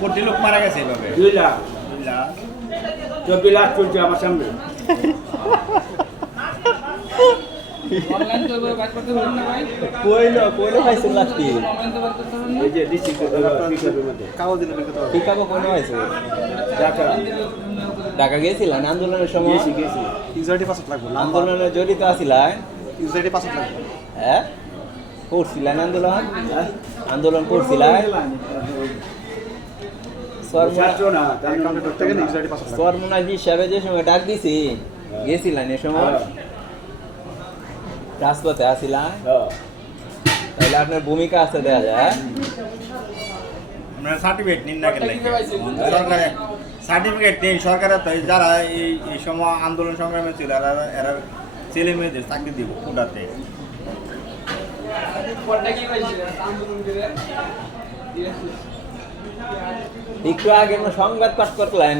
কোটি লোক মারা গেছে এইভাবে 2 লাখ 2 লাখ 24 লাখ চলছে আমার সামনে অনলাইন তো এবার বাদ করতে পারবেন না ভাই কইলো পাইছেন লাস্টি অনলাইন তো বাদ করতে পারবেন না এই যে ডিস্ট্রিক্ট পিকআপের মধ্যে কাগজ দিলে বের করতে পারবে ঠিক আছে কইলো পাইছে ঢাকা ঢাকা গেছিলেন আন্দোলনের সময় গেছি ইউজারটি পাসওয়ার্ড লাগবে আন্দোলনে জড়িত আছিলেন ইউজারটি পাসওয়ার্ড লাগবে হ্যাঁ করছিলেন আন্দোলন করছিলেন ছাত্র না তার অ্যাকাউন্টে ঢুকতে গেলে ইউজারটি পাসওয়ার্ড লাগবে সরমনাজ হিসাবে যে সময় ডাক দিছি গেছিলেন এ সময় রাজপথে আসিলাম তাহলে আপনার ভূমিকা আছে দেখা যায় আমরা সার্টিফিকেট নিন না কেন সরকারে সার্টিফিকেট নেই সরকারে তো যারা এই সময় আন্দোলন সংগ্রামে ছিল এরা ছেলে মেয়েদের চাকরি দিব কোটাতে কোনটা কি পাইছিল আন্দোলন করে একটু আগে সংবাদ পাঠ করলেন